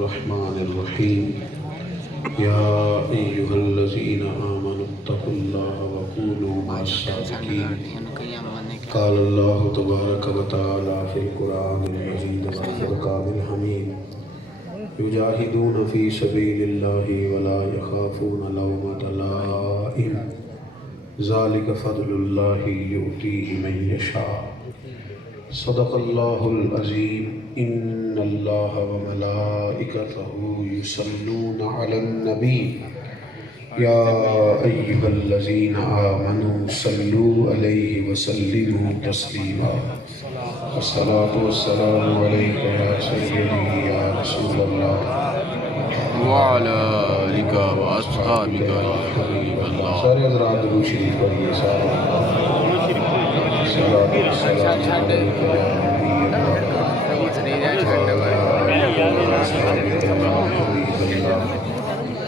الرحمن الرحیم یا ایہا الذین آمنوا اتقوا اللہ وکونوا مع الصادقین قال اللہ تبارک و تعالی فی القرآن المجید والفرقان الحمید یجاہدون فی سبیل اللہ ولا یخافون لومۃ لائم ذلک فضل اللہ یؤتیہ من یشاء صدق اللہ العظیم ان اللہ وملائکتہ یصلون علی النبی یا ایہا الذین آمنوا صلوا علیہ وسلموا تسلیما الصلاة والسلام علیکہ یا سیدی یا رسول اللہ وعلى آلك وأصحابك يا حبيب الله. سارے حضرات درود شریف پڑھیے سارے الصلاة والسلام علیکہ یا نبی اللہ.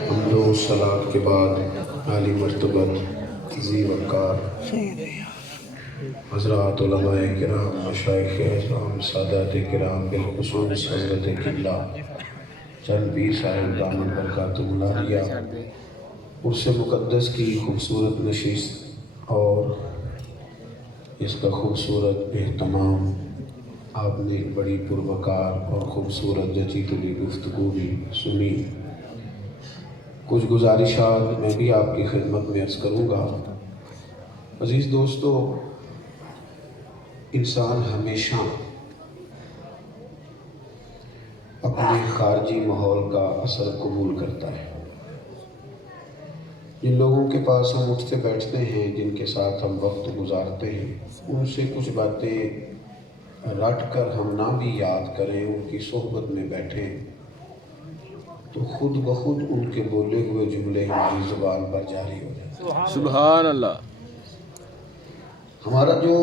حمد و صلاة کے بعد عالی مرتبت ذی وقار حضرات علماء کرام مشائخ اعظام سادات کرام بالخصوص حضرت قبلہ چند پیر صاحب دامن برکاتہ العالیہ عرس مقدس کی خوبصورت نشست اور اس کا خوبصورت اہتمام آپ نے ایک بڑی پروقار اور خوبصورت جچی تلی گفتگو بھی سنی. کچھ گزارشات میں بھی آپ کی خدمت میں عرض کروں گا. عزیز دوستو، انسان ہمیشہ اپنے خارجی ماحول کا اثر قبول کرتا ہے. جن لوگوں کے پاس ہم اٹھتے بیٹھتے ہیں، جن کے ساتھ ہم وقت گزارتے ہیں، ان سے کچھ باتیں رٹ کر ہم نہ بھی یاد کریں، ان کی صحبت میں بیٹھیں تو خود بخود ان کے بولے ہوئے جملے ہماری زبان پر جاری ہو جائیں. سبحان اللہ. ہمارا جو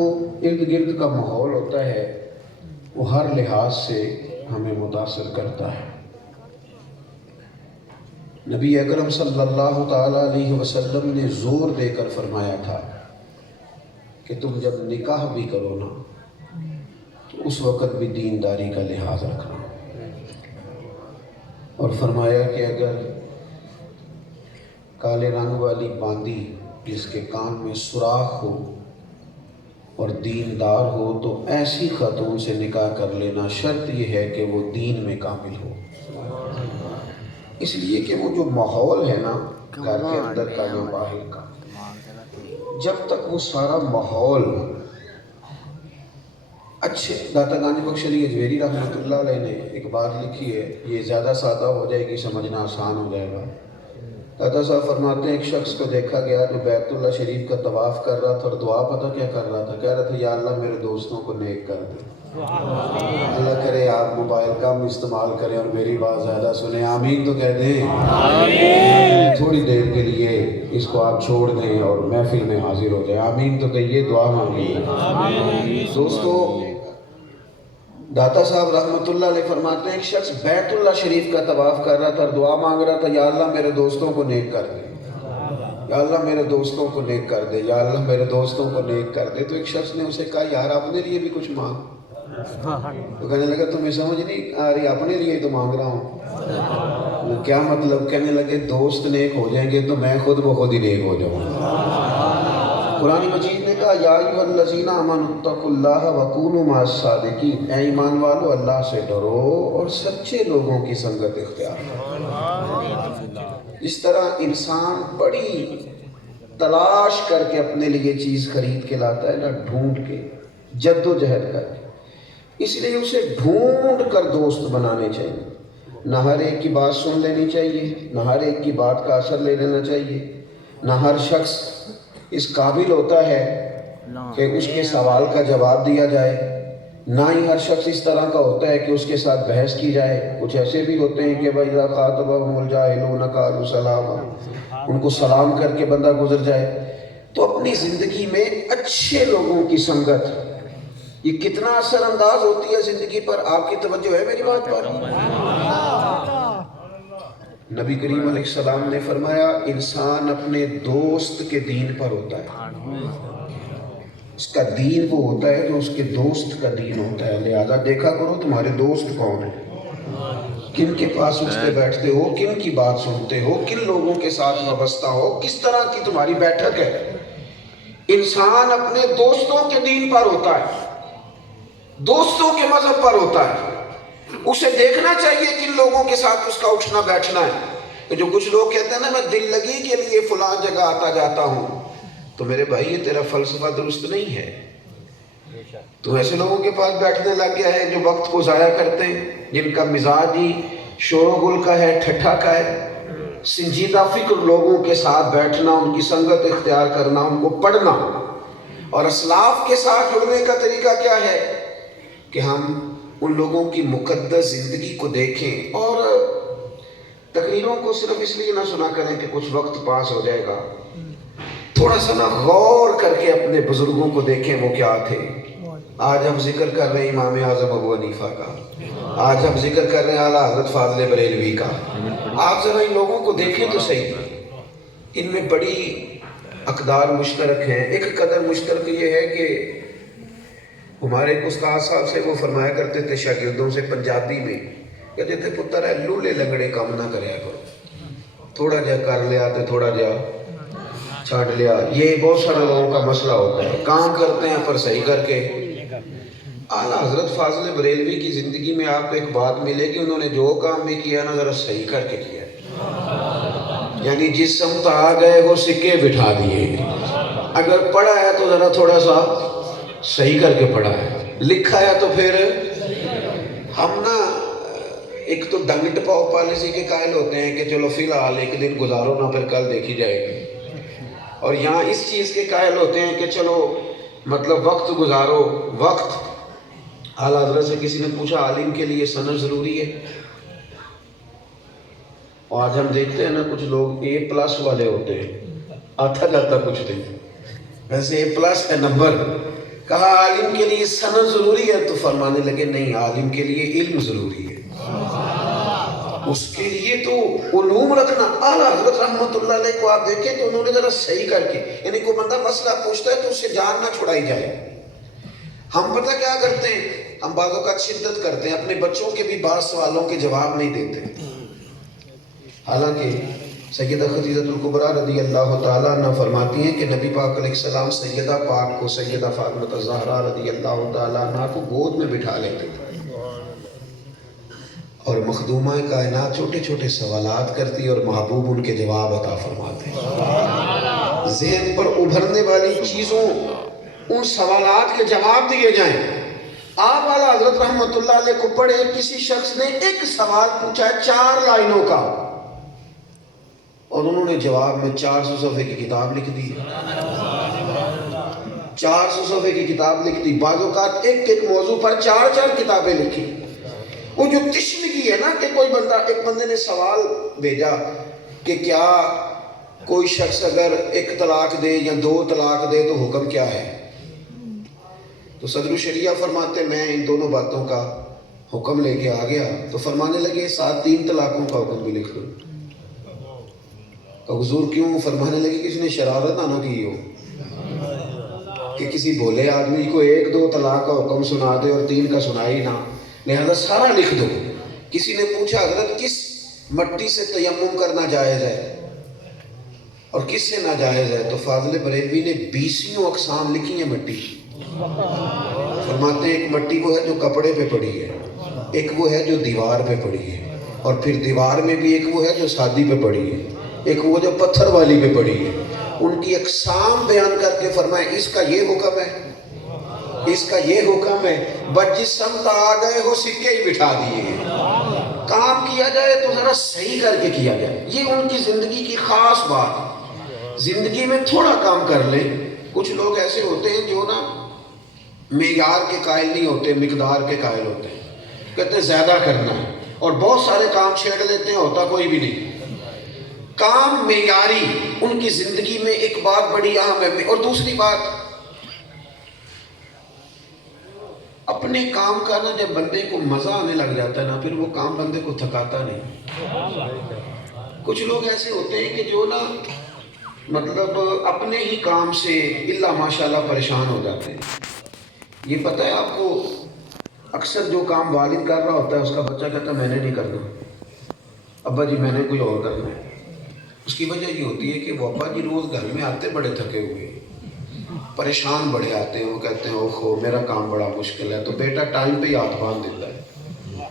ارد گرد کا ماحول ہوتا ہے وہ ہر لحاظ سے ہمیں متاثر کرتا ہے. نبی اکرم صلی اللہ تعالیٰ علیہ وسلم نے زور دے کر فرمایا تھا کہ تم جب نکاح بھی کرو نا تو اس وقت بھی دینداری کا لحاظ رکھنا، اور فرمایا کہ اگر کالے رنگ والی باندی جس کے کان میں سوراخ ہو اور دیندار ہو تو ایسی خاتون سے نکاح کر لینا، شرط یہ ہے کہ وہ دین میں کامل ہو. اس لیے کہ وہ جو ماحول ہے نا گھر کے اندر کا یا باہر کا، جب تک وہ سارا ماحول اچھے، داتا گانجی بخش علی اجویری رحمۃ اللہ علیہ نے ایک بات لکھی ہے، یہ زیادہ سادہ ہو جائے گی، سمجھنا آسان ہو جائے گا. داتا صاحب فرماتے ہیں ایک شخص کو دیکھا گیا جو بیت اللہ شریف کا طواف کر رہا تھا اور دعا پتہ کیا کر رہا تھا، کہہ رہا تھا یا اللہ میرے دوستوں کو نیک کر دے. اللہ کرے آپ موبائل کم استعمال کریں اور میری بات زیادہ سنیں. آمین تو کہہ دیں. تھوڑی دیر کے لیے اس کو آپ چھوڑ دیں اور محفل میں حاضر ہو جائیں. آمین تو کہیے، دعا مانگیے. دوستو، داتا صاحب رحمۃ اللہ علیہ فرماتے ہیں ایک شخص بیت اللہ شریف کا طواف کر رہا تھا اور دعا مانگ رہا تھا یا اللہ میرے دوستوں کو نیک کر دے، یا اللہ میرے دوستوں کو نیک کر دے، یا اللہ میرے دوستوں کو نیک کر دے. تو ایک شخص نے اسے کہا یار اپنے لیے بھی کچھ مانگ. تو کہنے لگا تمہیں سمجھ نہیں آ رہی، اپنے لیے تو مانگ رہا ہوں. کیا مطلب؟ کہنے لگے دوست نیک ہو جائیں گے تو میں خود بخود ہی نیک ہو جاؤں. قرآن مجید نے کہا یا ایھا الذین آمنوا اتقوا اللہ وکونوا مع الصادقین، اے ایمان والو اللہ سے ڈرو اور سچے لوگوں کی سنگت اختیار کرو. جس طرح انسان بڑی تلاش کر کے اپنے لیے چیز خرید کے لاتا ہے نا، ڈھونڈ کے، جد و جہد کر کے، اس لیے اسے ڈھونڈ کر دوست بنانے چاہیے. نہ ہر ایک کی بات سن لینی چاہیے، نہ ہر ایک کی بات کا اثر لے لینا چاہیے. نہ ہر شخص اس قابل ہوتا ہے کہ اس کے سوال کا جواب دیا جائے، نہ ہی ہر شخص اس طرح کا ہوتا ہے کہ اس کے ساتھ بحث کی جائے. کچھ ایسے بھی ہوتے ہیں کہ وَإِذَا خَاطَبَهُمُ الْجَاهِلُونَ قَالُوا سَلَامًا، ان کو سلام کر کے بندہ گزر جائے. تو اپنی زندگی میں اچھے لوگوں کی سنگت یہ کتنا اثر انداز ہوتی ہے زندگی پر. آپ کی توجہ ہے میری بات پر؟ نبی کریم علیہ السلام نے فرمایا انسان اپنے دوست کے دین پر ہوتا ہے. اس کا دین وہ ہوتا ہے جو اس کے دوست کا دین ہوتا ہے. لہذا دیکھا کرو تمہارے دوست کون ہیں. کن کے پاس اٹھتے بیٹھتے ہو، کن کی بات سنتے ہو، کن لوگوں کے ساتھ وابستہ ہو، کس طرح کی تمہاری بیٹھک ہے۔ انسان اپنے دوستوں کے دین پر ہوتا ہے، دوستوں کے مذہب پر ہوتا ہے، اسے دیکھنا چاہیے کن لوگوں کے ساتھ اس کا اٹھنا بیٹھنا ہے۔ کہ جو کچھ لوگ کہتے ہیں نا میں دل لگی کے لیے فلاں جگہ آتا جاتا ہوں، تو میرے بھائی یہ تیرا فلسفہ درست نہیں ہے۔ تو ایسے لوگوں کے پاس بیٹھنے لگ گیا ہے جو وقت کو ضائع کرتے ہیں، جن کا مزاج ہی شور و گل کا ہے، ٹھٹھا کا ہے۔ سنجیدہ فکر لوگوں کے ساتھ بیٹھنا، ان کی سنگت اختیار کرنا، ان کو پڑھنا۔ اور اسلاف کے ساتھ جڑنے کا طریقہ کیا ہے کہ ہم ان لوگوں کی مقدس زندگی کو دیکھیں، اور تقریروں کو صرف اس لیے نہ سنا کریں کہ کچھ وقت پاس ہو جائے گا، تھوڑا سا نہ غور کر کے اپنے بزرگوں کو دیکھیں وہ کیا تھے۔ آج ہم ذکر کر رہے ہیں امام اعظم ابو حنیفہ کا، آج ہم ذکر کر رہے ہیں اعلیٰ حضرت فاضل بریلوی کا۔ آپ ذرا ان لوگوں کو دیکھیں تو صحیح، ان میں بڑی اقدار مشترک ہیں۔ ایک قدر مشترک یہ ہے کہ ہمارے ایک استاد صاحب سے وہ فرمایا کرتے تھے شاگردوں سے پنجابی میں، کہتے تھے پتر ہے لولے لنگڑے کام نہ کریا کرو، تھوڑا جا کر لیا تو تھوڑا جا چھاڑ لیا۔ یہ بہت سارے لوگوں کا مسئلہ ہوتا ہے، کام کرتے ہیں پر صحیح کر کے۔ اعلیٰ حضرت فاضل بریلوی کی زندگی میں آپ کو ایک بات ملے گی، انہوں نے جو کام بھی کیا نا ذرا صحیح کر کے کیا، یعنی جس سمت آ گئے وہ سکے بٹھا دیے۔ اگر پڑھا ہے تو ذرا تھوڑا سا صحیح کر کے پڑھا ہے، لکھا ہے تو پھر ہم نا ایک تو ڈنگ ٹپاؤ پالیسی کے قائل ہوتے ہیں کہ چلو فی الحال ایک دن گزارو نا پھر کل دیکھی جائے گی، اور یہاں اس چیز کے قائل ہوتے ہیں کہ چلو مطلب وقت گزارو وقت۔ اعلیٰ حضرت سے کسی نے پوچھا عالم کے لیے سند ضروری ہے؟ اور آج ہم دیکھتے ہیں نا کچھ لوگ A+ والے ہوتے ہیں، آتا جاتا کچھ نہیں، ویسے A+ ہے نمبر۔ کہا عالم کے لیے سند ضروری ہے تو فرمانے لگے نہیں، عالم کے لیے علم ضروری ہے، اس کے لیے تو علوم رکھنا۔ اعلیٰ حضرت رحمت اللہ علیہ کو آپ دیکھیں تو انہوں نے ذرا صحیح کر کے، یعنی کوئی بندہ مسئلہ پوچھتا ہے تو اس سے جان نہ چھڑائی جائے۔ ہم پتہ کیا کرتے ہیں، ہم بعض اوقات شدت کرتے ہیں، اپنے بچوں کے بھی بعض سوالوں کے جواب نہیں دیتے۔ حالانکہ سیدہ خدیجہ الکبریٰ رضی اللہ تعالیٰ عنہ فرماتی ہیں کہ نبی پاک علیہ السلام سیدہ پاک کو، سیدہ فاطمہ الزہرا رضی اللہ تعالیٰ عنہ کو گود میں بٹھا لیتے تھے، اور مخدومہ کائنات چھوٹے چھوٹے سوالات کرتی اور محبوب ان کے جواب عطا فرماتے ہیں۔ ذہن پر ابھرنے والی چیزوں، ان سوالات کے جواب دیے جائیں۔ آپ اعلیٰ حضرت رحمت اللہ علیہ کو پڑھے، کسی شخص نے ایک سوال پوچھا ہے 4 لائنوں کا، اور انہوں نے جواب میں 400 صفحے کی کتاب لکھ دی، 400 صفحے کی کتاب لکھ دی، بعض اوقات ایک ایک موضوع پر 4 کتابیں لکھی۔ وہ جو تشنگی ہے نا کہ کوئی بندہ، ایک بندے نے سوال بھیجا کہ کیا کوئی شخص اگر 1 طلاق دے یا 2 طلاق دے تو حکم کیا ہے؟ تو صدر الشریعہ فرماتے میں ان دونوں باتوں کا حکم لے کے آ گیا، تو فرمانے لگے ساتھ 3 طلاقوں کا حکم بھی لکھ دو۔ تو حضور کیوں؟ فرمانے لگے کسی نے شرارت نہ کی ہو کہ کسی بھولے آدمی کو 1-2 طلاق کا حکم سنا دے اور 3 کا سنائی نہ، لہذا سارا لکھ دو۔ کسی نے پوچھا حضرت کس مٹی سے تیمم کرنا جائز ہے اور کس سے ناجائز ہے؟ تو فاضل بریلوی نے 20 اقسام لکھی ہیں مٹی۔ فرماتے ہیں ایک مٹی وہ ہے جو کپڑے پہ پڑی ہے، ایک وہ ہے جو دیوار پہ پڑی ہے، اور پھر دیوار میں بھی ایک وہ ہے جو شادی پہ پڑی ہے، ایک وہ جو پتھر والی پہ پڑی ہے۔ ان کی اقسام بیان کر کے فرمائے اس کا یہ حکم ہے، اس کا یہ حکم ہے، بس جس سمت آ گئے ہو سکے ہی بٹھا دیے۔ کام کیا جائے تو ذرا صحیح کر کے کیا جائے، یہ ان کی زندگی کی خاص بات۔ زندگی میں تھوڑا کام کر لیں۔ کچھ لوگ ایسے ہوتے ہیں جو نا معیار کے قائل نہیں ہوتے، مقدار کے قائل ہوتے ہیں، کہتے ہیں زیادہ کرنا ہے، اور بہت سارے کام چھیڑ لیتے ہیں، ہوتا کوئی بھی نہیں۔ کام معیاری ان کی زندگی میں ایک بات بڑی اہم ہے۔ اور دوسری بات، اپنے کام کا نا جب بندے کو مزہ آنے لگ جاتا ہے نا، پھر وہ کام بندے کو تھکاتا نہیں۔ کچھ لوگ ایسے ہوتے ہیں کہ جو نا مطلب اپنے ہی کام سے الا ماشاءاللہ پریشان ہو جاتے ہیں۔ یہ پتہ ہے آپ کو، اکثر جو کام والد کر رہا ہوتا ہے اس کا بچہ کہتا ہے میں نے نہیں کرنا۔ ابا جی میں نے کوئی اور کرنا ہے۔ اس کی وجہ یہ ہوتی ہے کہ وہ ابا جی روز گھر میں آتے بڑے تھکے ہوئے ہیں، پریشان بڑے آتے ہیں، وہ کہتے ہیں اوہو میرا کام بڑا مشکل ہے، تو بیٹا ٹائم پہ ہی ہاتھ باندھ دیتا ہے،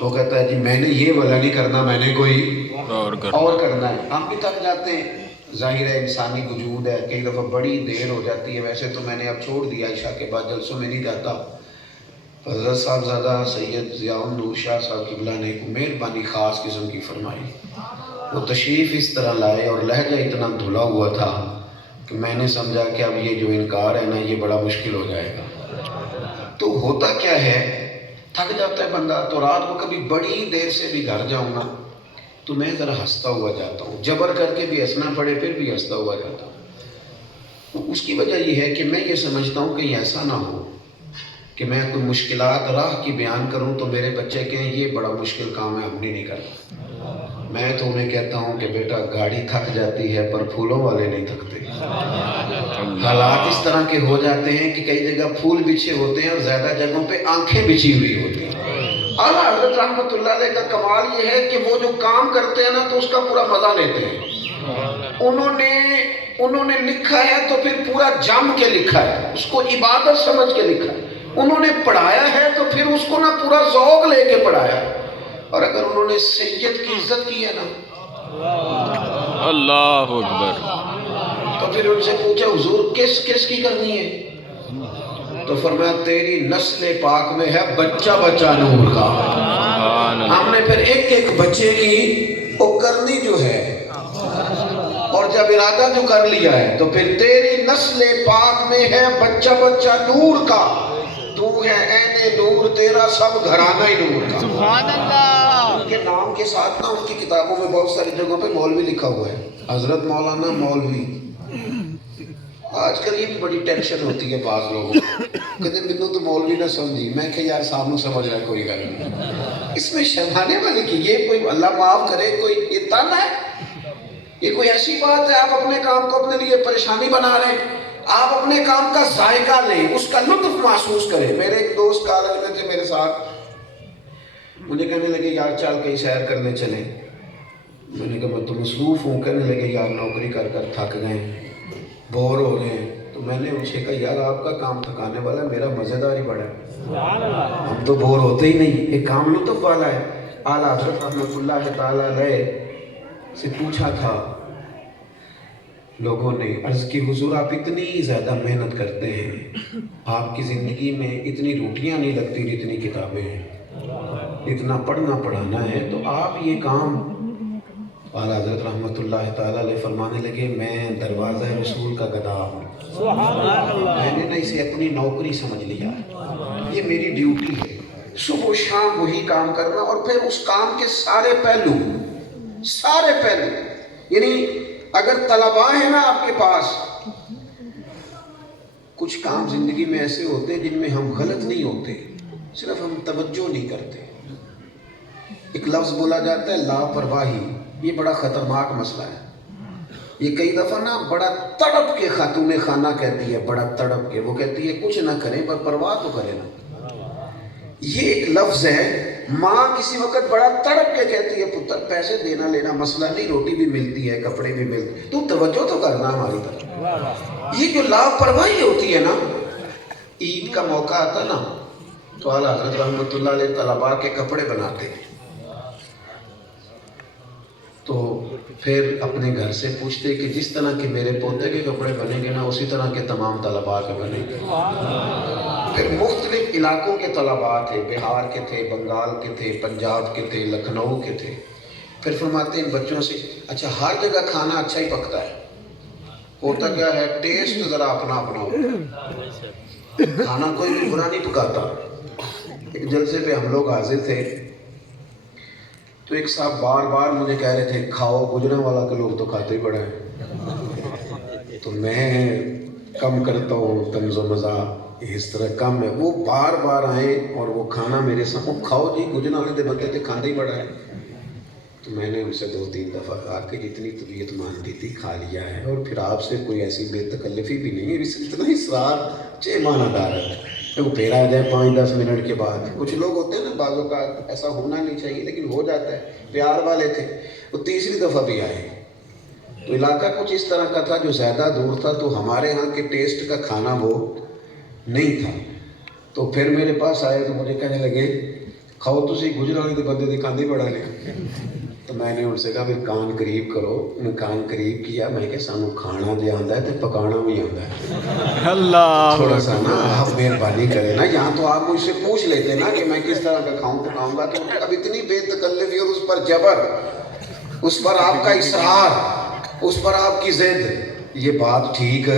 وہ کہتا ہے جی میں نے یہ والا نہیں کرنا، میں نے کوئی اور کرنا ہے۔ ہم بھی تھک جاتے ہیں، ظاہر ہے انسانی وجود ہے، کئی دفعہ بڑی دیر ہو جاتی ہے۔ ویسے تو میں نے اب چھوڑ دیا، عشاء کے بعد جلسوں میں نہیں جاتا۔ حضرت صاحب زادہ سید ضیاء النور شاہ صاحب قبلہ نے ایک مہربانی خاص قسم کی فرمائی، وہ تشریف اس طرح لائے اور لہجہ اتنا دھلا ہوا تھا کہ میں نے سمجھا کہ اب یہ جو انکار ہے نا یہ بڑا مشکل ہو جائے گا۔ تو ہوتا کیا ہے، تھک جاتا ہے بندہ، تو رات کو کبھی بڑی دیر سے بھی گھر جاؤں نا تو میں ذرا ہنستا ہوا جاتا ہوں، جبر کر کے بھی ہنسنا پڑے پھر بھی ہنستا ہوا جاتا ہوں۔ اس کی وجہ یہ ہے کہ میں یہ سمجھتا ہوں کہ ایسا نہ ہو کہ میں کوئی مشکلات راہ کی بیان کروں تو میرے بچے کہیں یہ بڑا مشکل کام ہے ہم نہیں کرتا۔ میں تو انہیں کہتا ہوں کہ بیٹا گاڑی تھک جاتی ہے پر پھولوں والے نہیں تھکتے۔ حالات اس طرح کے ہو جاتے ہیں کہ کئی جگہ پھول بچھے ہوتے ہیں اور زیادہ جگہوں پہ آنکھیں بچھی ہوئی ہوتی ہیں۔ اعلیٰ حضرت رحمت اللہ علیہ کا کمال یہ ہے کہ وہ جو کام کرتے ہیں نا تو اس کا پورا مزہ لیتے ہیں۔ انہوں نے لکھا ہے تو پھر پورا جم کے لکھا ہے، اس کو عبادت سمجھ کے لکھا ہے۔ انہوں نے پڑھایا ہے تو پھر اس کو نا پورا ذوق لے کے پڑھایا ہے۔ اور اگر انہوں نے سید کی عزت کی ہے نا اللہ اکبر، تو پھر ان سے پوچھا حضور کس کی کرنی ہے، تو فرمایا تیری نسل پاک میں ہے بچہ بچہ نور کا۔ ہم نے پھر ایک ایک بچے کی وہ کرنی جو ہے، اور جب ارادہ جو کر لیا ہے تو پھر تیری نسل پاک میں ہے بچہ بچہ نور کا، تو ہے عین نور تیرا سب گھرانہ ہی نور کا۔ سبحان اللہ۔ ان کے نام کے ساتھ نا ان کی کتابوں میں بہت ساری جگہوں پہ مولوی لکھا ہوا ہے، حضرت مولانا مولوی۔ آج کل یہ بھی بڑی ٹینشن ہوتی ہے بعض لوگوں کو، کہتے مینوں تو مولوی نہ سمجھی، میں کہ یار سامنے سمجھ رہا ہے کوئی گل نہیں، اس میں شرمانے والے کی یہ کوئی اللہ معاف کرے کوئی یہ تن ہے، یہ کوئی ایسی بات ہے آپ اپنے کام کو اپنے لیے پریشانی بنا رہے ہیں؟ آپ اپنے کام کا ذائقہ لیں، اس کا لطف محسوس کریں۔ میرے ایک دوست کالج میں تھے میرے ساتھ، مجھے کہنے لگے یار چل کہیں سیر کرنے چلیں، میں نے کہا میں تو مصروف ہوں، کہنے لگے یار نوکری کر کر تھک گئے، بور ہو گئے ہیں۔ تو میں نے ان سے کہا یار آپ کا کام تھکانے والا ہے، میرا مزیدار ہی بڑا ہے، ہم تو بور ہوتے ہی نہیں، ایک کام لطف والا ہے۔ اعلیٰ حضرت رحمت اللہ تعالیٰ علیہ سے پوچھا تھا لوگوں نے، عرض کی حضور آپ اتنی زیادہ محنت کرتے ہیں، آپ کی زندگی میں اتنی روٹیاں نہیں لگتی جتنی کتابیں ہیں، اتنا پڑھنا پڑھانا ہے، تو آپ یہ کام، اعلیٰ حضرت رحمت اللہ تعالیٰ علیہ فرمانے لگے میں دروازہ رسول کا گدا ہوں، میں نے نہ اسے اپنی نوکری سمجھ لیا، یہ میری ڈیوٹی ہے، صبح و شام وہی کام کرنا، اور پھر اس کام کے سارے پہلو، یعنی اگر طلباء ہیں نا آپ کے پاس، کچھ کام زندگی میں ایسے ہوتے ہیں جن میں ہم غلط نہیں ہوتے، صرف ہم توجہ نہیں کرتے۔ ایک لفظ بولا جاتا ہے لاپرواہی، یہ بڑا خطرناک مسئلہ ہے۔ یہ کئی دفعہ نا بڑا تڑپ کے خاتون خانہ کہتی ہے، بڑا تڑپ کے وہ کہتی ہے کچھ نہ کریں پر پرواہ تو کریں نا، یہ ایک لفظ ہے۔ ماں کسی وقت بڑا تڑپ کے کہتی ہے پتر پیسے دینا لینا مسئلہ نہیں، روٹی بھی ملتی ہے کپڑے بھی ملتے ہیں، تو توجہ تو کرنا ہماری طرف۔ یہ جو لاپرواہی ہوتی ہے نا، عید کا موقع آتا نا تو اعلیٰ حضرت رحمت اللہ علیہ طلباء کے کپڑے بناتے ہیں، تو پھر اپنے گھر سے پوچھتے کہ جس طرح کے میرے پوتے کے کپڑے بنیں گے نا اسی طرح کے تمام طلباء کے بنیں گے۔ پھر مختلف علاقوں کے طلباء تھے، بہار کے تھے، بنگال کے تھے، پنجاب کے تھے، لکھنؤ کے تھے۔ پھر فرماتے ہیں ان بچوں سے اچھا ہر جگہ کھانا اچھا ہی پکتا ہے، ہوتا کیا ہے ٹیسٹ ذرا اپنا اپنا ہوتا ہے، کھانا کوئی بھی برا نہیں پکاتا۔ ایک جلسے پہ ہم لوگ حاضر تھے تو ایک صاحب بار بار مجھے کہہ رہے تھے کھاؤ، گجرانوالہ کے لوگ تو کھاتے ہی بڑا ہے، تو میں کم کرتا ہوں طنز و مزاح، اس طرح کم ہے، وہ بار بار آئے اور وہ کھانا میرے سامنے کھاؤ جی گجرانوالے دے بندے تے کھاندے ہی بڑا ہے۔ تو میں نے ان سے 2-3 دفعہ کہا کہ جتنی طبیعت مانتی تھی کھا لیا ہے، اور پھر آپ سے کوئی ایسی بے تکلفی بھی نہیں ہے، اتنا اصرار چے مانا دار ہے، وہ پھر آ جائے 5-10 منٹ کے بعد۔ کچھ لوگ ہوتے ہیں نا بعضوں کا ایسا ہونا نہیں چاہیے لیکن ہو جاتا ہے، پیار والے تھے، وہ تیسری دفعہ بھی آئے تو علاقہ کچھ اس طرح کا تھا جو زیادہ دور تھا، تو ہمارے ہاں کے ٹیسٹ کا کھانا وہ نہیں تھا، تو پھر میرے پاس آئے تو مجھے کہنے لگے کھاؤ تسی گجرالی دے بندے دی کاندھی بڑا لیا، تو میں نے ان سے کہا پھر کان قریب کرو، میں کان قریب کیا، میں کہ سانو کھانا بھی آندا ہے تو پکانا بھی آندا ہے، اللہ تھوڑا سا نا آپ مہربانی کریں نا، یہاں تو آپ مجھ سے پوچھ لیتے نا کہ میں کس طرح کا کھاؤں پکاؤں گا، تو اب اتنی بے تکلفی اور اس پر جبر، اس پر آپ کا اصرار، اس پر آپ کی ضد، یہ بات ٹھیک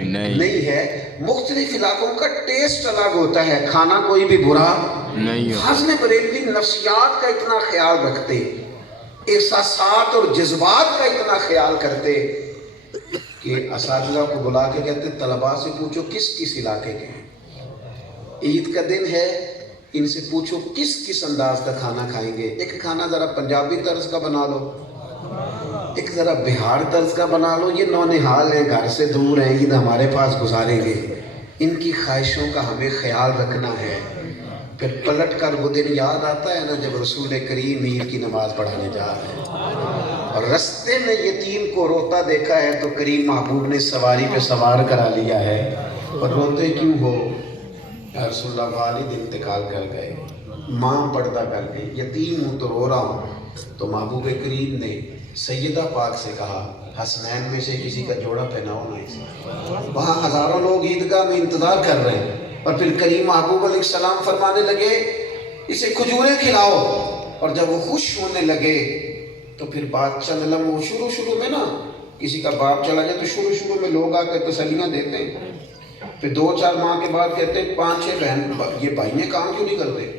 نہیں ہے۔ مختلف علاقوں کا ٹیسٹ الگ ہوتا ہے، کھانا کوئی بھی برا نہیں ہوتا۔ فاضل بریلوی نفسیات کا اتنا خیال رکھتے، احساسات اور جذبات کا اتنا خیال کرتے کہ اساتذہ کو بلا کے کہتے طلباء سے پوچھو کس کس علاقے کے ہیں، عید کا دن ہے، ان سے پوچھو کس کس انداز کا کھانا کھائیں گے، ایک کھانا ذرا پنجابی طرز کا بنا لو، ایک ذرا بہار طرز کا بنا لو، یہ نونہال ہیں، گھر سے دور ہیں، عید ہمارے پاس گزاریں گے، ان کی خواہشوں کا ہمیں خیال رکھنا ہے۔ پھر پلٹ کر وہ دن یاد آتا ہے نا جب رسول کریم عید کی نماز پڑھانے جا رہے ہیں اور رستے میں یتیم کو روتا دیکھا ہے تو کریم محبوب نے سواری پہ سوار کرا لیا ہے، اور روتے کیوں ہو؟ یا رسول اللہ والد انتقال کر گئے، ماں پردہ کر گئی، یتیم ہوں تو رو رہا ہوں، تو محبوب کریم نے سیدہ پاک سے کہا حسنین میں سے کسی کا جوڑا پہناؤ نا اسے، وہاں ہزاروں لوگ عیدگاہ میں انتظار کر رہے ہیں، اور پھر کریم محبوب علیہ السلام فرمانے لگے اسے کھجوریں کھلاؤ، اور جب وہ خوش ہونے لگے تو پھر بات چند لمحوں شروع میں نا کسی کا باپ چلا جائے تو شروع میں لوگ آ کے تسلیاں دیتے ہیں، پھر 2-4 ماہ کے بعد کہتے ہیں 5-6 بہن یہ بھائی نے کام کیوں نہیں کرتے،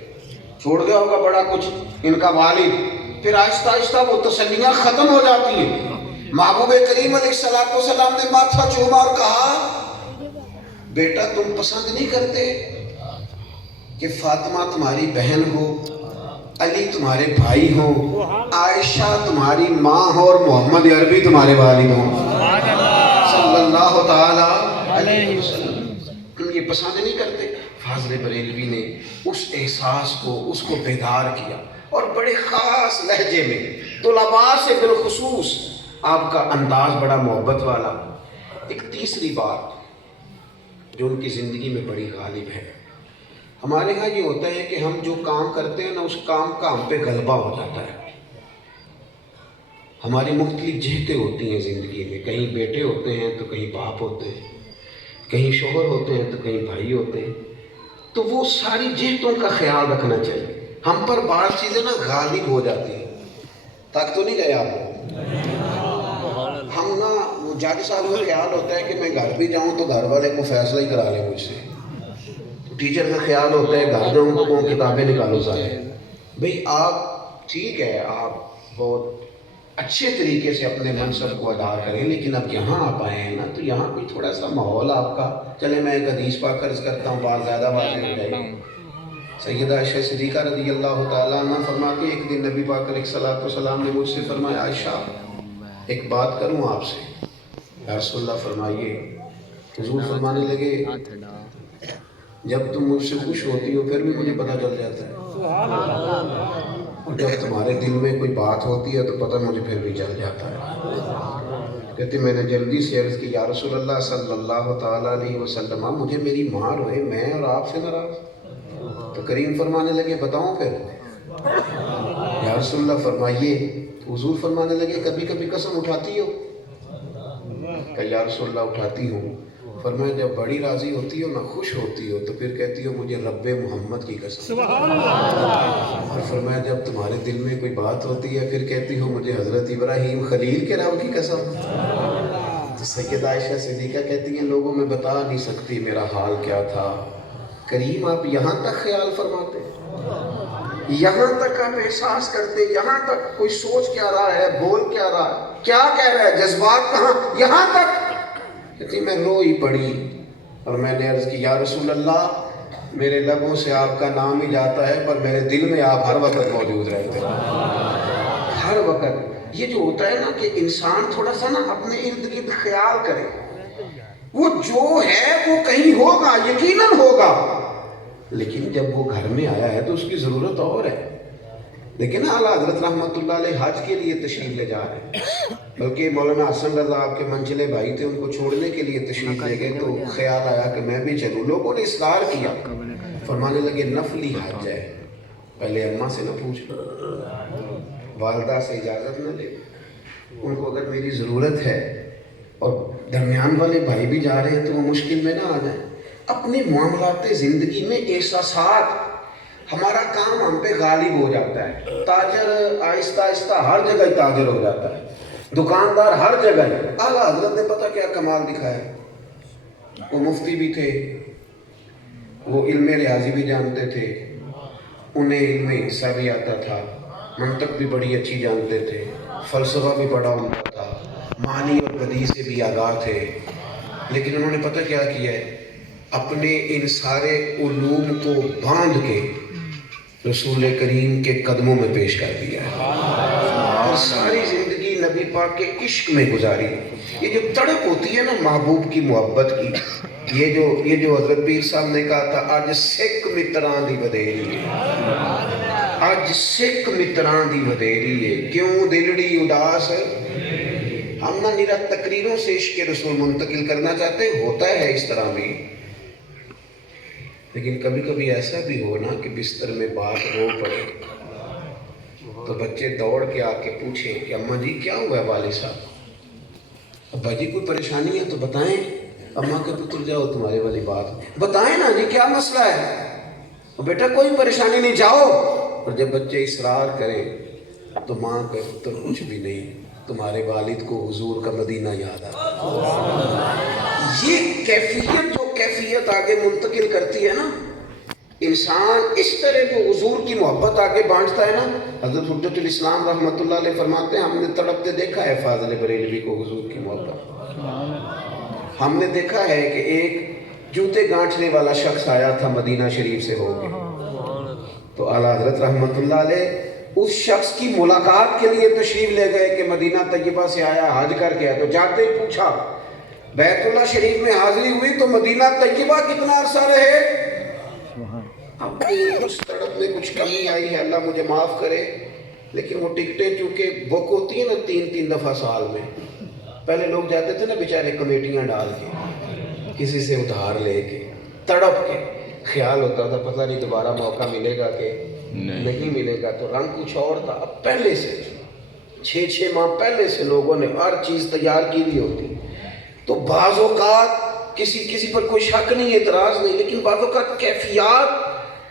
چھوڑ گیا ہوگا بڑا کچھ ان کا والد، پھر آہستہ آہستہ وہ تسلیاں ختم ہو جاتی ہیں۔ محبوب کریم علیہ السلام نے ماتھا چوما اور کہا بیٹا تم پسند نہیں کرتے کہ فاطمہ تمہاری بہن ہو، علی تمہارے بھائی ہو، عائشہ تمہاری ماں ہو، اور محمد عربی تمہارے والد ہوں صلی اللہ تعالی علیہ وسلم، تم یہ پسند نہیں کرتے؟ فاضل بریلوی نے اس احساس کو اس کو بیدار کیا، اور بڑے خاص لہجے میں طلباء سے بالخصوص آپ کا انداز بڑا محبت والا۔ ایک تیسری بات جو ان کی زندگی میں بڑی غالب ہے، ہمارے ہاں یہ ہوتا ہے کہ ہم جو کام کرتے ہیں نا اس کام کا ہم پہ غلبہ ہو جاتا ہے، ہماری مختلف جہتیں ہوتی ہیں زندگی میں، کہیں بیٹے ہوتے ہیں تو کہیں باپ ہوتے ہیں، کہیں شوہر ہوتے ہیں تو کہیں بھائی ہوتے ہیں، تو وہ ساری جہتوں کا خیال رکھنا چاہیے، ہم پر بعض چیزیں نا غالب ہو جاتی ہیں، تک تو نہیں گئے آپ ہم نا وہ جاج صاحب کا خیال ہوتا ہے کہ میں گھر بھی جاؤں تو گھر والے کو فیصلہ ہی کرا لیں مجھ سے، ٹیچر کا خیال ہوتا ہے گھر جاؤں تو وہ کتابیں نکالو سارے، بھئی آپ ٹھیک ہے آپ بہت اچھے طریقے سے اپنے منصب کو ادا کریں، لیکن اب یہاں آپ آئے ہیں نا تو یہاں کوئی تھوڑا سا ماحول آپ کا، چلے میں ایک حدیث پاک عرض کرتا ہوں بات زیادہ واضح ہو جائے گی۔ سیدہ عائشہ صدیقہ رضی اللہ تعالیٰ عنہ فرماتی ایک دن نبی پاک علیہ السلام نے مجھ سے فرمایا عائشہ ایک بات کروں آپ سے؟ یا رسول اللہ فرمائیے۔ حضور فرمانے لگے جب تم مجھ سے خوش ہوتی ہو پھر بھی مجھے پتہ چل جاتا ہے، اور جب تمہارے دل میں کوئی بات ہوتی ہے تو پتہ مجھے پھر بھی چل جاتا ہے۔ کہتے میں نے جلدی سے عرض کی یا رسول اللہ صلی اللہ تعالیٰ علیہ وسلم مجھے میری ماں روئے میں اور آپ سے ناراض، تو کریم فرمانے لگے بتاؤں پھر؟ یا رسول اللہ فرمائیے۔ حضور فرمانے لگے کبھی کبھی قسم اٹھاتی ہو؟ کہ یا رسول اللہ اٹھاتی ہوں۔ فرمایا جب بڑی راضی ہوتی ہو نہ خوش ہوتی ہو تو پھر کہتی ہو مجھے رب محمد کی قسم، اور فرمایا جب تمہارے دل میں کوئی بات ہوتی ہے پھر کہتی ہو مجھے حضرت ابراہیم خلیل کے رب کی قسم۔ تو سیدہ عائشہ صدیقہ کہتی ہیں لوگوں میں بتا نہیں سکتی میرا حال کیا تھا، کریم آپ یہاں تک خیال فرماتے، یہاں تک آپ احساس کرتے، یہاں تک کوئی سوچ کیا رہا ہے، بول کیا رہا ہے، کیا کہہ رہا ہے، جذبات کہاں، یہاں تک کہتی میں رو ہی پڑی، اور میں نے عرض کی یا رسول اللہ میرے لبوں سے آپ کا نام ہی جاتا ہے پر میرے دل میں آپ ہر وقت موجود رہتے ہیں، ہر وقت۔ یہ جو ہوتا ہے نا کہ انسان تھوڑا سا نا اپنے ارد گرد خیال کرے، وہ جو ہے وہ کہیں ہوگا، یقیناً ہوگا، لیکن جب وہ گھر میں آیا ہے تو اس کی ضرورت اور ہے. لیکن اعلیٰ حضرت رحمۃ اللہ علیہ حج کے لیے تشریف لے جا رہے ہیں، بلکہ مولانا حسن رضا آپ کے منچلے بھائی تھے، ان کو چھوڑنے کے لیے تشریف لے گئے تو خیال آیا کہ میں بھی چلوں. لوگوں نے اصرار کیا، فرمانے لگے نفلی حج ہے، پہلے اماں سے نہ پوچھ، والدہ سے اجازت نہ لے، ان کو اگر میری ضرورت ہے اور درمیان والے بھائی بھی جا رہے ہیں تو وہ مشکل میں نہ آ جائیں. اپنے معاملات زندگی میں احساسات، ہمارا کام ہم پہ غالب ہو جاتا ہے. تاجر آہستہ آہستہ ہر جگہ تاجر ہو جاتا ہے، دکاندار ہر جگہ. اعلیٰ حضرت نے پتہ کیا کمال دکھایا. وہ مفتی بھی تھے، وہ علم ریاضی بھی جانتے تھے، انہیں علم حصہ بھی آتا تھا، منطق بھی بڑی اچھی جانتے تھے، فلسفہ بھی پڑھا ہوتا تھا، معنی اور بدیع سے بھی آگاہ تھے. لیکن انہوں نے پتہ کیا کیا ہے، اپنے ان سارے علوم کو باندھ کے رسول کریم کے قدموں میں پیش کر دیا ہے اور ساری زندگی نبی پاک کے عشق میں گزاری. یہ جو تڑپ ہوتی ہے نا محبوب کی محبت کی، یہ جو حضرت پیر صاحب نے کہا تھا، آج سکھ متران دی ودیری ہے، آج سکھ متران دی ودیری ہے، کیوں دلڑی اداس ہے. ہم نہ نرت تقریروں سے عشق رسول منتقل کرنا چاہتے، ہوتا ہے اس طرح بھی، لیکن کبھی کبھی ایسا بھی ہو نا کہ بستر میں بات رو پڑے تو بچے دوڑ کے آ کے پوچھیں کہ اماں جی کیا ہوا ہے والد صاحب، ابا جی کوئی پریشانی ہے تو بتائیں. اماں کے پتر جاؤ تمہارے والی بات بتائیں نا جی کیا مسئلہ ہے. بیٹا کوئی پریشانی نہیں، جاؤ. اور جب بچے اصرار کریں تو ماں کے پتر کچھ بھی نہیں، تمہارے والد کو حضور کا مدینہ یاد آتا. یہ کیفیت جو کیفیت آگے منتقل کرتی ہے نا، انسان اس طرح جو حضور کی محبت آگے بانٹتا ہے نا. حضرت حجت الاسلام رحمۃ اللہ علیہ فرماتے ہیں ہم نے تڑپتے دیکھا ہے فاضل بریلوی کو حضور کی محبت. ہم نے دیکھا ہے کہ ایک جوتے گانٹھنے والا شخص آیا تھا مدینہ شریف سے ہو کے، تو اعلیٰ حضرت رحمۃ اللہ علیہ اس شخص کی ملاقات کے لیے تشریف لے گئے کہ مدینہ طیبہ سے آیا، حج کر کے آیا. تو جاتے ہی پوچھا، بیت اللہ شریف میں حاضری ہوئی تو مدینہ طیبہ کتنا عرصہ رہے؟ اپنی اس تڑپ میں کچھ کمی آئی ہے، اللہ مجھے معاف کرے، لیکن وہ ٹکٹیں چونکہ بک ہوتی ہیں نا 3 دفعہ سال میں. پہلے لوگ جاتے تھے نا بیچارے کمیٹیاں ڈال کے، کسی سے ادھار لے کے، تڑپ کے، خیال ہوتا تھا پتہ نہیں دوبارہ موقع ملے گا کہ نہیں ملے گا. تو رنگ کچھ اور تھا. اب پہلے سے 6 ماہ پہلے سے لوگوں نے ہر چیز تیار کی ہوئی ہوتی. تو بعض اوقات کسی پر کوئی شک نہیں، اعتراض نہیں، لیکن بعض اوقات کیفیات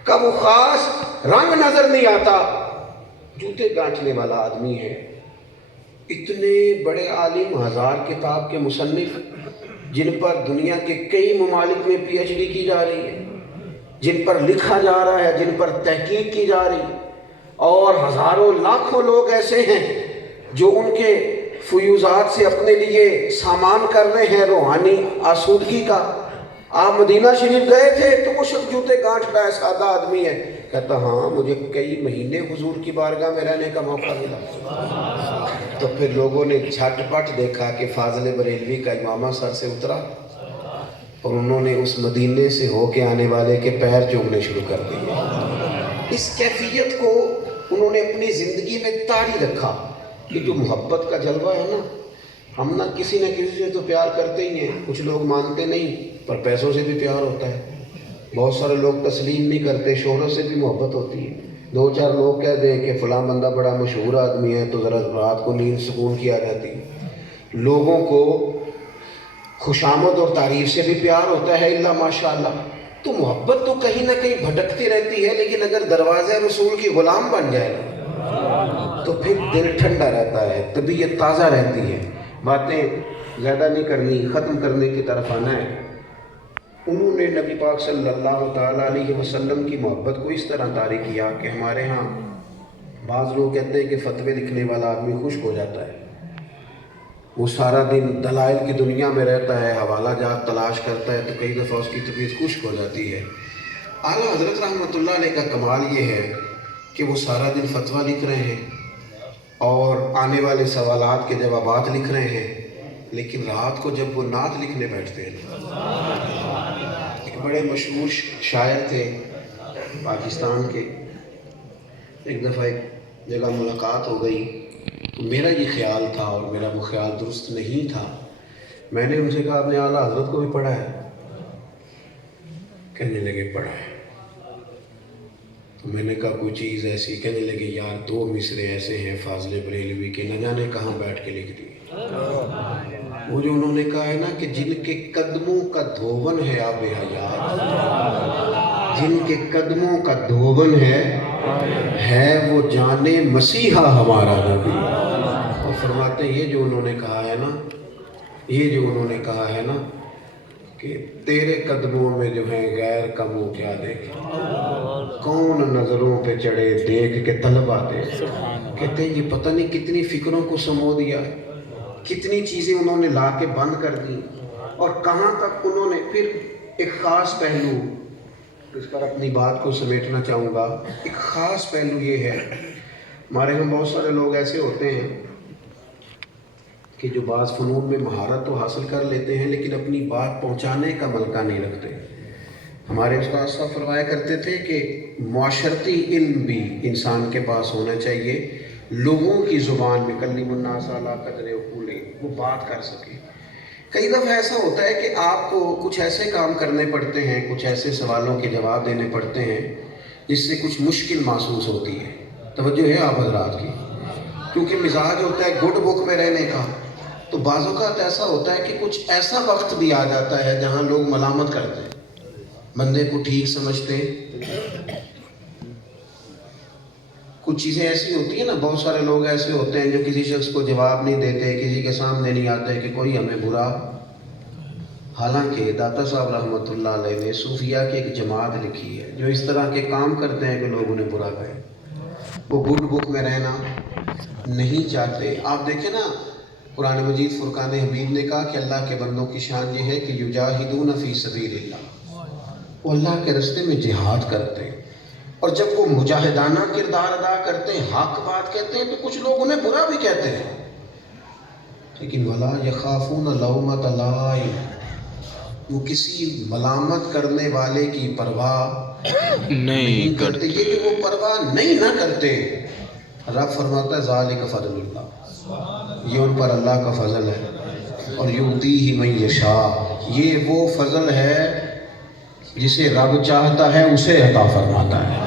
کا وہ خاص رنگ نظر نہیں آتا. جوتے گانٹھنے والا آدمی ہے، اتنے بڑے عالم، 1000 کتاب کے مصنف، جن پر دنیا کے کئی ممالک میں PhD کی جا رہی ہے، جن پر لکھا جا رہا ہے، جن پر تحقیق کی جا رہی ہے، اور ہزاروں لاکھوں لوگ ایسے ہیں جو ان کے فیوزات سے اپنے لیے سامان کر رہے ہیں روحانی آسودگی کا. آپ مدینہ شریف گئے تھے تو وہ شخص جوتے گانٹھ رہا ہے، سادہ آدمی ہے، کہتا ہاں مجھے کئی مہینے حضور کی بارگاہ میں رہنے کا موقع ملا. تو پھر لوگوں نے جھٹ پٹ دیکھا کہ فاضل بریلوی کا امامہ سر سے اترا اور انہوں نے اس مدینے سے ہو کے آنے والے کے پیر چومنے شروع کر دیے. اس کیفیت کو انہوں نے اپنی زندگی میں تاری رکھا. یہ جو محبت کا جلوہ ہے نا، ہم نہ کسی سے تو پیار کرتے ہی ہیں، کچھ لوگ مانتے نہیں پر پیسوں سے بھی پیار ہوتا ہے. بہت سارے لوگ تسلیم نہیں کرتے، شہرت سے بھی محبت ہوتی ہے. 2-4 لوگ کہہ دیں کہ فلاں بندہ بڑا مشہور آدمی ہے تو ذرا رات کو نیند سکون کی آ جاتی. لوگوں کو خوشامد اور تعریف سے بھی پیار ہوتا ہے الا ماشاءاللہ. تو محبت تو کہیں نہ کہیں بھٹکتی رہتی ہے، لیکن اگر دروازے رسول کی غلام بن جائے نا تو پھر دل ٹھنڈا رہتا ہے، طبیعت تازہ رہتی ہے. باتیں زیادہ نہیں کرنی، ختم کرنے کی طرف آنا ہے. انہوں نے نبی پاک صلی اللہ تعالیٰ علیہ وسلم کی محبت کو اس طرح طاری کیا کہ ہمارے ہاں بعض لوگ کہتے ہیں کہ فتوے لکھنے والا آدمی خشک ہو جاتا ہے. وہ سارا دن دلائل کی دنیا میں رہتا ہے، حوالہ جات تلاش کرتا ہے، تو کئی دفعہ اس کی طبیعت خشک ہو جاتی ہے. اعلیٰ حضرت رحمۃ اللہ علیہ کا کمال یہ ہے کہ وہ سارا دن فتویٰ لکھ رہے ہیں اور آنے والے سوالات کے جوابات لکھ رہے ہیں، لیکن رات کو جب وہ نعت لکھنے بیٹھتے ہیں، ایک بڑے مشہور شاعر تھے پاکستان کے ایک دفعہ ایک جگہ ملاقات ہو گئی تو میرا یہ خیال تھا اور میرا وہ خیال درست نہیں تھا. میں نے ان سے کہا آپ نے اعلیٰ حضرت کو بھی پڑھا ہے؟ کہنے لگے پڑھا ہے. تو میں نے کہا کوئی چیز ایسی؟ کہنے لگے یار 2 مصرے ایسے ہیں فاضل بریلوی کے نہ جانے کہاں بیٹھ کے لکھ دیے. وہ جو انہوں نے کہا ہے نا کہ جن کے قدموں کا دھوون ہے آب حیات، جن کے قدموں کا دھوون ہے وہ جانے مسیحا ہمارا نبی. اور فرماتے ہیں یہ جو انہوں نے کہا ہے نا، یہ جو انہوں نے کہا ہے نا کہ تیرے قدموں میں جو ہے غیر کا منہ کیا دیکھے، کون نظروں پہ چڑھے دیکھ کے طلب آتے. کہتے ہیں یہ پتہ نہیں کتنی فکروں کو سمو دیا ہے، کتنی چیزیں انہوں نے لا کے بند کر دی، اور کہاں تک انہوں نے. پھر ایک خاص پہلو اس پر اپنی بات کو سمیٹنا چاہوں گا. ایک خاص پہلو یہ ہے، ہمارے یہاں بہت سارے لوگ ایسے ہوتے ہیں کہ جو بعض فنون میں مہارت تو حاصل کر لیتے ہیں لیکن اپنی بات پہنچانے کا ملکہ نہیں رکھتے. ہمارے استاد صاحب فرمایا کرتے تھے کہ معاشرتی علم بھی انسان کے پاس ہونا چاہیے، لوگوں کی زبان میں کلم الناس علی قدر عقولہ، وہ بات کر سکے. کئی دفعہ ایسا ہوتا ہے کہ آپ کو کچھ ایسے کام کرنے پڑتے ہیں، کچھ ایسے سوالوں کے جواب دینے پڑتے ہیں جس سے کچھ مشکل محسوس ہوتی ہے. توجہ ہے آپ حضرات کی؟ کیونکہ مزاج ہوتا ہے گڈ بک میں رہنے کا. تو بعض اوقات ایسا ہوتا ہے کہ کچھ ایسا وقت بھی آ جاتا ہے جہاں لوگ ملامت کرتے ہیں، بندے کو ٹھیک سمجھتے ہیں. کچھ چیزیں ایسی ہوتی ہیں نا، بہت سارے لوگ ایسے ہوتے ہیں جو کسی شخص کو جواب نہیں دیتے، کسی کے سامنے نہیں آتے کہ کوئی ہمیں برا. حالانکہ داتا صاحب رحمۃ اللہ علیہ نے صوفیہ کی ایک جماعت لکھی ہے جو اس طرح کے کام کرتے ہیں کہ لوگ انہیں برا کہیں. وہ گڈ بک میں رہنا نہیں چاہتے. آپ دیکھیں نا قرآن مجید فرقان حمید نے کہا کہ اللہ کے بندوں کی شان یہ ہے کہ یجاہدون فی سبیل اللہ، وہ اللہ کے راستے میں جہاد کرتے ہیں، اور جب وہ مجاہدانہ کردار ادا کرتے ہیں، حق بات کہتے ہیں، تو کچھ لوگ انہیں برا بھی کہتے ہیں. لیکن ولا یخافون لومۃ لائم، وہ کسی ملامت کرنے والے کی پرواہ نہیں کرتے. یہ کہ وہ پرواہ نہیں نہ کرتے، رب فرماتا ہے ذالک فضل اللہ، یہ ان پر اللہ کا فضل ہے. اور یؤتیہ من یشاء، یہ وہ فضل ہے جسے رب چاہتا ہے اسے عطا فرماتا ہے.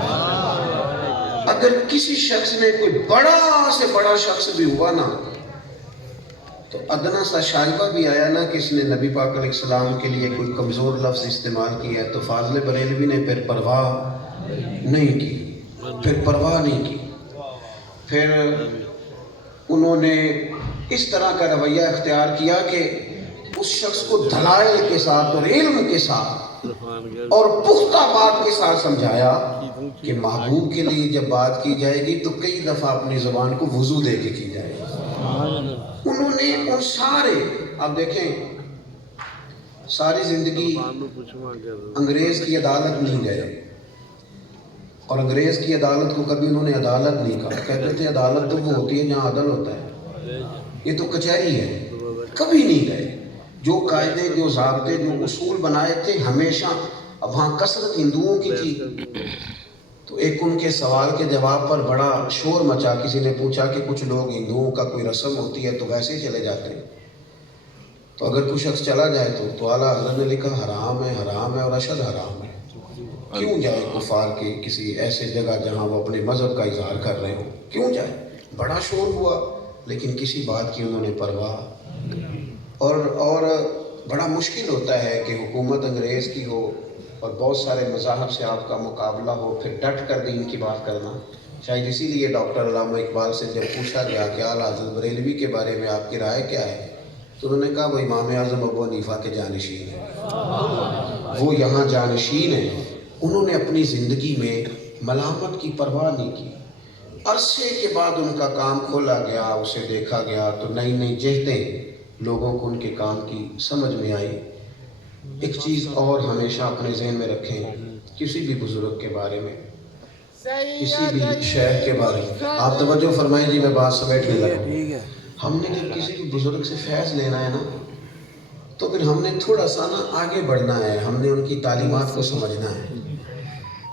اگر کسی شخص نے کوئی بڑا سے بڑا شخص بھی ہوا نا، تو ادنا سا شائبہ بھی آیا نا کہ اس نے نبی پاک علیہ السلام کے لیے کوئی کمزور لفظ استعمال کیا ہے، تو فاضل بریلوی نے پھر پرواہ نہیں کی، پھر پرواہ نہیں کی. پھر انہوں نے اس طرح کا رویہ اختیار کیا کہ اس شخص کو دلائل کے ساتھ اور علم کے ساتھ اور پختہ بات کے ساتھ سمجھایا کہ محبوب کے لیے جب بات کی جائے گی تو کئی دفعہ اپنی زبان کو وضو دے کے کی جائے گی. انہوں نے ان سارے، آپ دیکھیں ساری زندگی انگریز کی عدالت نہیں گئے، اور انگریز کی عدالت کو کبھی انہوں نے عدالت نہیں کہا. کہتے تھے عدالت تو وہ ہوتی ہے جہاں عدل ہوتا ہے، یہ تو کچہری ہے. کبھی نہیں گئے. جو قاعدے، جو ضابطے، جو اصول بنائے تھے ہمیشہ. اب وہاں کثرت ہندوؤں کی تھی، تو ایک ان کے سوال کے جواب پر بڑا شور مچا. کسی نے پوچھا کہ کچھ لوگ ہندوؤں کا کوئی رسم ہوتی ہے تو ویسے ہی چلے جاتے ہیں، تو اگر کوئی شخص چلا جائے تو اعلیٰ حضرت نے لکھا حرام ہے، حرام ہے اور اشد حرام ہے. کیوں جائے کفار کے کسی ایسے جگہ جہاں وہ اپنے مذہب کا اظہار کر رہے ہوں، کیوں جائے. بڑا شور ہوا لیکن کسی بات کی انہوں نے پرواہ. اور بڑا مشکل ہوتا ہے کہ حکومت انگریز کی ہو اور بہت سارے مذاہب سے آپ کا مقابلہ ہو، پھر ڈٹ کر دین کی بات کرنا. شاید اسی لیے ڈاکٹر علامہ اقبال سے جب پوچھا گیا کہ اعلیٰ حضرت بریلوی کے بارے میں آپ کی رائے کیا ہے، تو انہوں نے کہا وہ امام اعظم ابو حنیفہ کے جانشین ہیں، وہ یہاں جانشین ہیں. انہوں نے اپنی زندگی میں ملامت کی پرواہ نہیں کی. عرصے کے بعد ان کا کام کھولا گیا، اسے دیکھا گیا تو نئی نئی جہتیں لوگوں کو ان کے کام کی سمجھ میں آئی. ایک چیز اور ہمیشہ اپنے ذہن میں رکھیں، کسی بھی بزرگ کے بارے میں، کسی بھی شیخ کے بارے میں، آپ توجہ فرمائیں جی، میں بات سمیٹنے لگا. ہم نے جب کسی بھی بزرگ سے فیض لینا ہے نا، تو پھر ہم نے تھوڑا سا نا آگے بڑھنا ہے، ہم نے ان کی تعلیمات کو سمجھنا ہے.